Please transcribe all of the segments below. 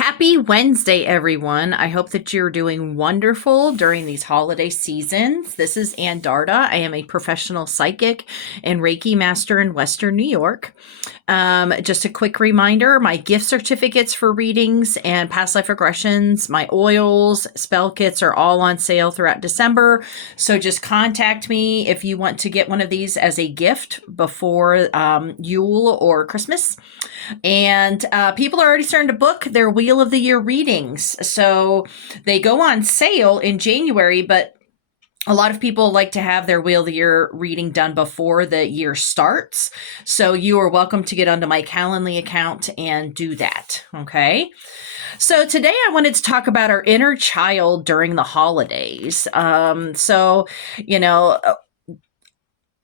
Happy Wednesday, everyone. I hope that you're doing wonderful during these holiday seasons. This is Ann Darda. I am a professional psychic and Reiki master in Western New York. Just a quick reminder, my gift certificates for readings and past life regressions, my oils, spell kits are all on sale throughout December. So just contact me if you want to get one of these as a gift before Yule or Christmas. And people are already starting to book their Wheel of the Year readings. So they go on sale in January, but a lot of people like to have their Wheel of the Year reading done before the year starts. So you are welcome to get onto my Calendly account and do that. Okay. So today I wanted to talk about our inner child during the holidays. So, you know,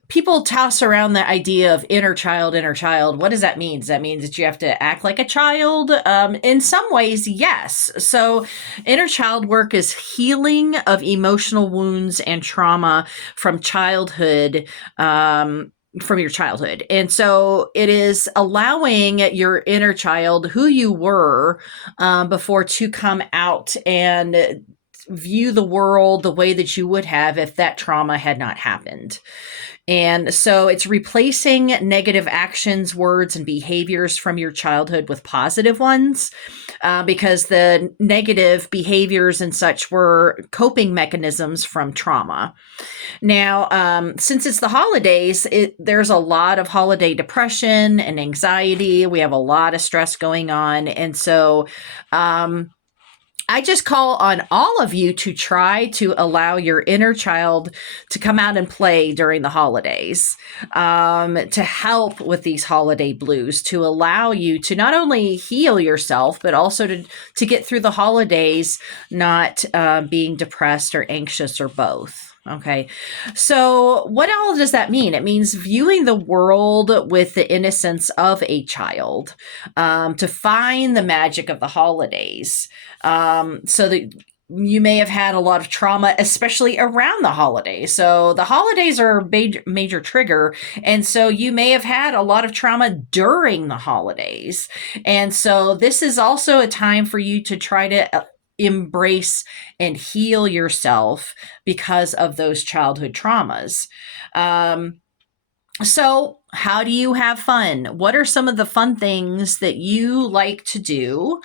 people toss around the idea of inner child, inner child. What does that mean? Does that mean that you have to act like a child? In some ways, yes. So inner child work is healing of emotional wounds and trauma from childhood. From your childhood. And so it is allowing your inner child, who you were before, to come out and view the world the way that you would have if that trauma had not happened. And so it's replacing negative actions, words, and behaviors from your childhood with positive ones, because the negative behaviors and such were coping mechanisms from trauma. Now, since it's the holidays, there's a lot of holiday depression and anxiety. We have a lot of stress going on. And so, I just call on all of you to try to allow your inner child to come out and play during the holidays, to help with these holiday blues, to allow you to not only heal yourself, but also to get through the holidays not being depressed or anxious or both. Okay. So what all does that mean? It means viewing the world with the innocence of a child, to find the magic of the holidays. So that you may have had a lot of trauma, especially around the holidays. So the holidays are a major trigger. And so you may have had a lot of trauma during the holidays. And so this is also a time for you to try to embrace and heal yourself because of those childhood traumas. So how do you have fun? What are some of the fun things that you like to do?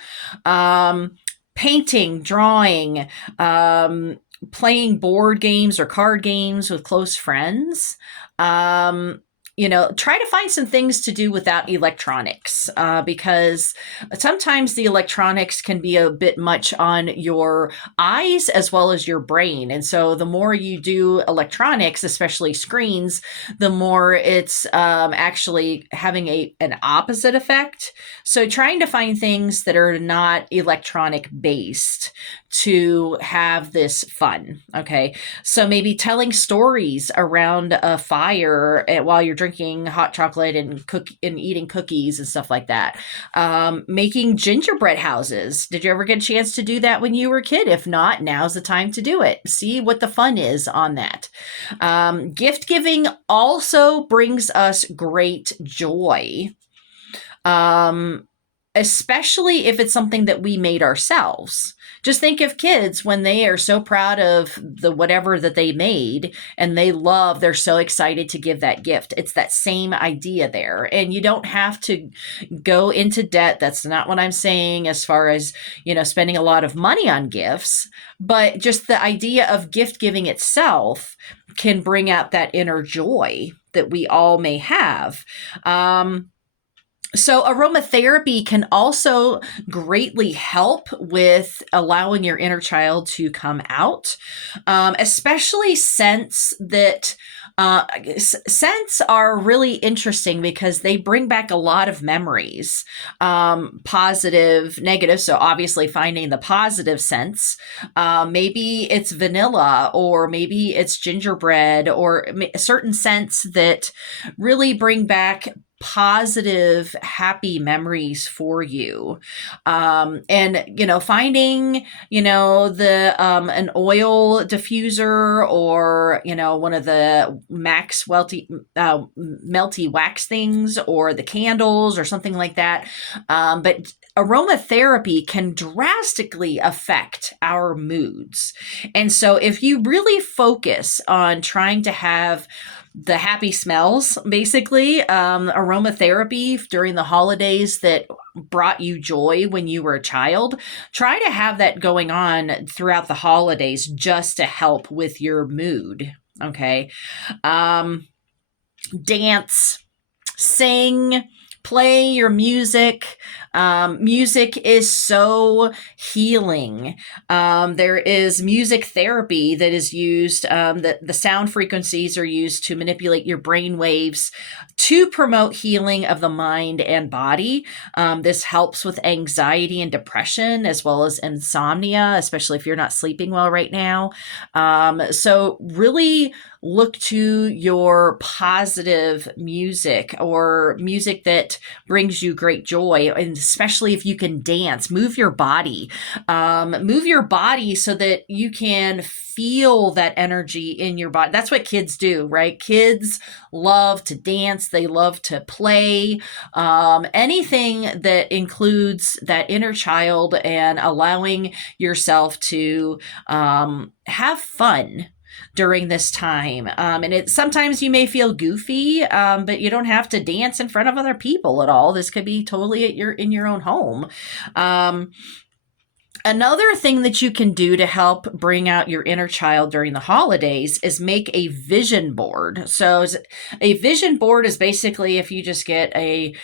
Painting, drawing, playing board games or card games with close friends. Try to find some things to do without electronics, because sometimes the electronics can be a bit much on your eyes as well as your brain. And so the more you do electronics, especially screens, the more it's actually having an opposite effect. So trying to find things that are not electronic based to have this fun. Okay. So maybe telling stories around a fire while you're drinking hot chocolate and eating cookies and stuff like that. Making gingerbread houses. Did you ever get a chance to do that when you were a kid? If not, now's the time to do it. See what the fun is on that. Gift giving also brings us great joy. Especially if it's something that we made ourselves. Just think of kids when they are so proud of the whatever that they made and they're so excited to give that gift. It's that same idea there. And you don't have to go into debt. That's not what I'm saying as far as, spending a lot of money on gifts, but just the idea of gift giving itself can bring out that inner joy that we all may have. So aromatherapy can also greatly help with allowing your inner child to come out, especially scents that scents are really interesting because they bring back a lot of memories, positive, negative. So obviously finding the positive scents, maybe it's vanilla or maybe it's gingerbread or certain scents that really bring back positive, happy memories for you. And, finding, an oil diffuser or, one of the Max melty wax things or the candles or something like that. But aromatherapy can drastically affect our moods. And so if you really focus on trying to have the happy smells, basically, aromatherapy during the holidays that brought you joy when you were a child, try to have that going on throughout the holidays just to help with your mood. Okay. Dance, sing, play your music. Music is so healing. There is music therapy that is used, the sound frequencies are used to manipulate your brain waves to promote healing of the mind and body. This helps with anxiety and depression, as well as insomnia, especially if you're not sleeping well right now. So really look to your positive music or music that brings you great joy. And especially if you can dance, move your body so that you can feel that energy in your body. That's what kids do, right? Kids love to dance. They love to play. Anything that includes that inner child and allowing yourself to have fun during this time. And sometimes you may feel goofy, but you don't have to dance in front of other people at all. This could be totally in your own home. Another thing that you can do to help bring out your inner child during the holidays is make a vision board. So a vision board is basically if you just get a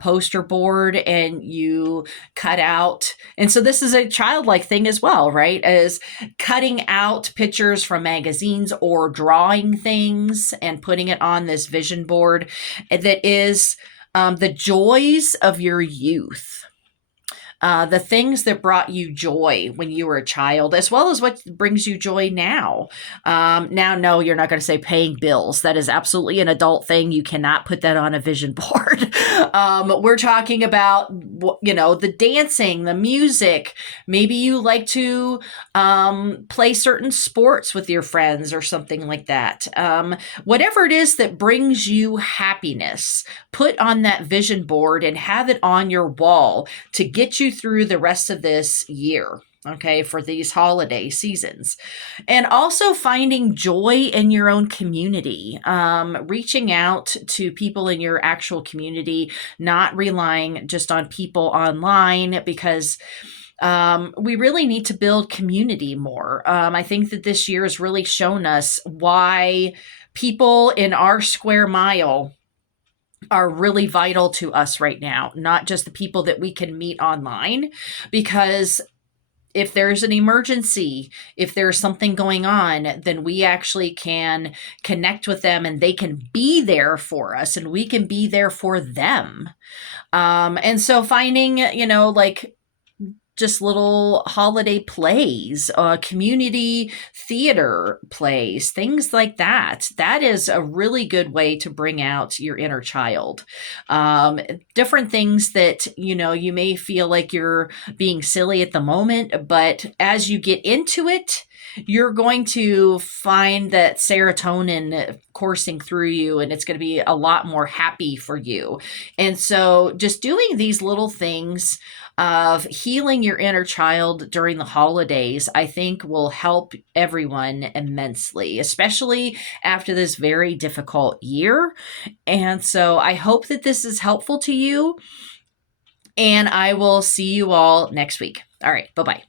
poster board and you cut out, and so this is a childlike thing as well, right? As cutting out pictures from magazines or drawing things and putting it on this vision board that is the joys of your youth. The things that brought you joy when you were a child, as well as what brings you joy now. Now, no, you're not going to say paying bills. That is absolutely an adult thing. You cannot put that on a vision board. We're talking about, the dancing, the music. Maybe you like to play certain sports with your friends or something like that. Whatever it is that brings you happiness, put on that vision board and have it on your wall to get you through the rest of this year, okay, for these holiday seasons. And also finding joy in your own community, reaching out to people in your actual community, not relying just on people online, because we really need to build community more. I think that this year has really shown us why people in our square mile are really vital to us right now, not just the people that we can meet online, because if there's an emergency, if there's something going on, then we actually can connect with them and they can be there for us and we can be there for them. And so finding, just little holiday plays, community theater plays, things like that. That is a really good way to bring out your inner child. Different things that, you may feel like you're being silly at the moment, but as you get into it, you're going to find that serotonin coursing through you and it's going to be a lot more happy for you. And so just doing these little things of healing your inner child during the holidays, I think will help everyone immensely, especially after this very difficult year. And so I hope that this is helpful to you, and I will see you all next week. All right, bye-bye.